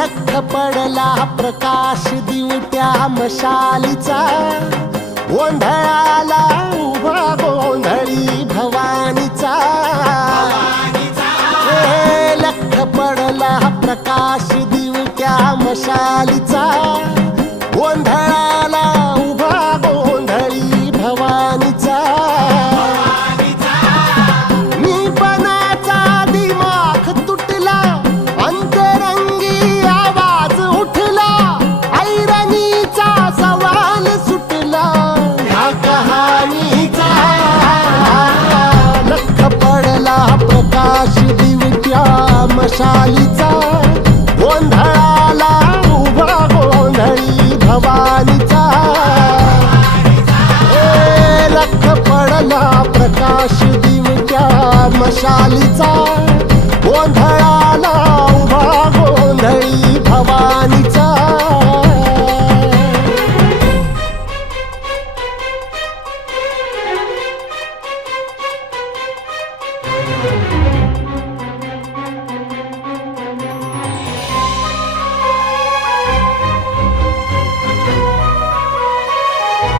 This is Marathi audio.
लख पडला प्रकाश दिवट्या मशालीचा, गोंधळाला उभा गोंधळी भवानीचा. लख पडला प्रकाश दिवट्या मशालीचा, गोंधळाला उभा गोंधळी भवानीचा. मीपणाचा दिमाख तुटला, अंतरंगी आवाज उठला, ऐरणीचा सवाल सुटला ह्या कहाणीचा. लख पडला प्रकाश दिवट्या मशालीचा, गोंधळाला उभा गोंधळी भवानीचा. लख पडला प्रकाश दिवट्या मशालीचा, गोंधळाला उभा गोंधळी भवानीचा.